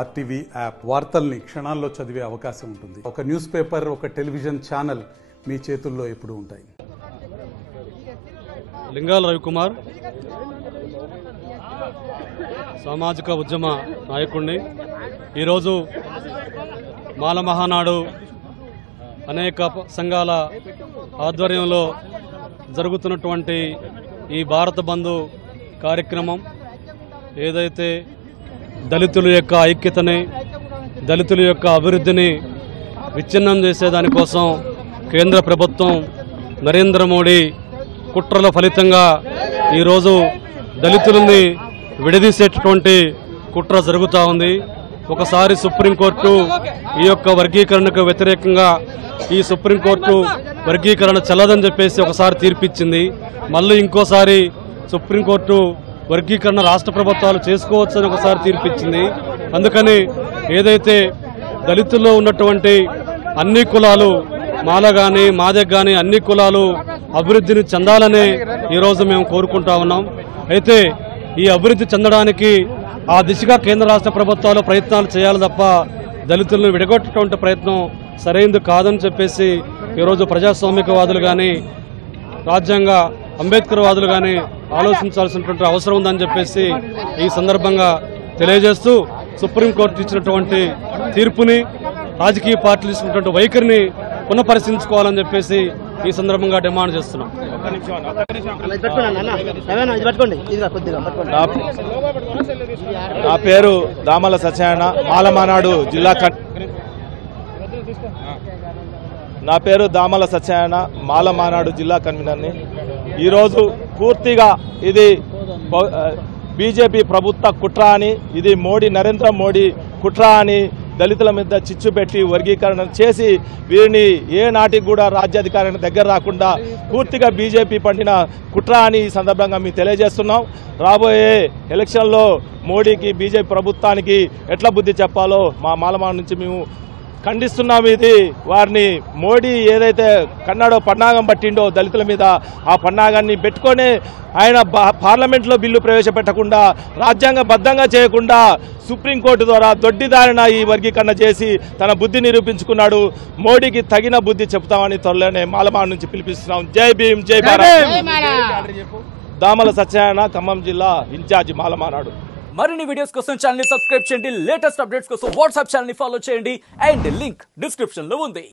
RTV app వార్తల్ని క్షణాల్లో చదివే అవకాశం ఉంటుంది. ఒక న్యూస్ పేపర్, ఒక టెలివిజన్ ఛానల్ మీ చేతుల్లో ఎప్పుడూ ఉంటాయి. లింగాల రవికుమార్ సామాజిక ఉద్యమ నాయకుడిని. ఈరోజు మాల మహానాడు అనేక సంఘాల ఆధ్వర్యంలో జరుగుతున్నటువంటి ఈ భారత బంధు కార్యక్రమం ఏదైతే దళితుల యొక్క ఐక్యతని, దళితుల యొక్క అభివృద్ధిని విచ్ఛిన్నం చేసేదానికోసం కేంద్ర ప్రభుత్వం నరేంద్ర మోడీ కుట్రల ఫలితంగా ఈరోజు దళితులని విడదీసేటటువంటి కుట్ర జరుగుతూ ఉంది. ఒకసారి సుప్రీంకోర్టు ఈ యొక్క వర్గీకరణకు వ్యతిరేకంగా ఈ సుప్రీంకోర్టు వర్గీకరణ చెల్లదని చెప్పేసి ఒకసారి తీర్పిచ్చింది. మళ్ళీ ఇంకోసారి సుప్రీంకోర్టు వర్గీకరణ రాష్ట్ర ప్రభుత్వాలు చేసుకోవచ్చని ఒకసారి తీర్పిచ్చింది. అందుకని ఏదైతే దళితుల్లో ఉన్నటువంటి అన్ని కులాలు, మాల కానీ మాదే కానీ అన్ని కులాలు అభివృద్ధిని చెందాలని ఈరోజు మేము కోరుకుంటా ఉన్నాం. అయితే ఈ అభివృద్ధి చెందడానికి ఆ దిశగా కేంద్ర రాష్ట్ర ప్రభుత్వాలు ప్రయత్నాలు చేయాలి తప్ప దళితులను విడగొట్టేటువంటి ప్రయత్నం సరైనది కాదని చెప్పేసి ఈరోజు ప్రజాస్వామికవాదులు కానీ రాజ్యాంగ అంబేద్కర్ వాదులు కానీ ఆలోచించాల్సినటువంటి అవసరం ఉందని చెప్పేసి ఈ సందర్భంగా తెలియజేస్తూ సుప్రీంకోర్టు ఇచ్చినటువంటి తీర్పుని, రాజకీయ పార్టీలు ఇచ్చినటువంటి వైఖరిని పునఃపరిశీలించుకోవాలని చెప్పేసి ఈ సందర్భంగా డిమాండ్ చేస్తున్నాం. నా పేరు దామల సత్యనారాయణ, మాలమానాడు జిల్లా మాలమానాడు జిల్లా కన్వీనర్ని. ఈరోజు పూర్తిగా ఇది బీజేపీ ప్రభుత్వ కుట్ర అని, ఇది నరేంద్ర మోడీ కుట్ర అని దళితుల మీద చిచ్చు పెట్టి వర్గీకరణ చేసి వీరిని ఏ నాటికి కూడా రాజ్యాధికారానికి దగ్గర రాకుండా పూర్తిగా బీజేపీ పండిన కుట్ర అని ఈ సందర్భంగా మేము తెలియజేస్తున్నాం. రాబోయే ఎలక్షన్లో మోడీకి, బీజేపీ ప్రభుత్వానికి ఎట్లా బుద్ధి చెప్పాలో మా మాలమాన నుంచి మేము ఖండిస్తున్నాం. ఇది వారిని మోడీ ఏదైతే కన్నాడో, పన్నాగం పట్టిండో దళితుల మీద, ఆ పన్నాగాన్ని పెట్టుకొని ఆయన పార్లమెంట్లో బిల్లు ప్రవేశపెట్టకుండా, రాజ్యాంగబద్ధంగా చేయకుండా సుప్రీంకోర్టు ద్వారా దొడ్డిదారిన ఈ వర్గీకరణ చేసి తన బుద్ధి నిరూపించుకున్నాడు. మోడీకి తగిన బుద్ధి చెప్తామని త్వరలోనే మాలమాన నుంచి పిలిపిస్తున్నాం. జై భీమ్, జై భారత్. దామల సత్యనారాయణ, ఖమ్మం జిల్లా ఇన్ఛార్జి, మాలమానాడు. మరిన్ని వీడియోస్ కోసం ఛానల్ ని సబ్స్క్రైబ్ చేయండి. లేటెస్ట్ అప్డేట్స్ కోసం వాట్సాప్ ఛానల్ ని ఫాలో చేయండి. అండ్ లింక్ డిస్క్రిప్షన్ లో ఉంది.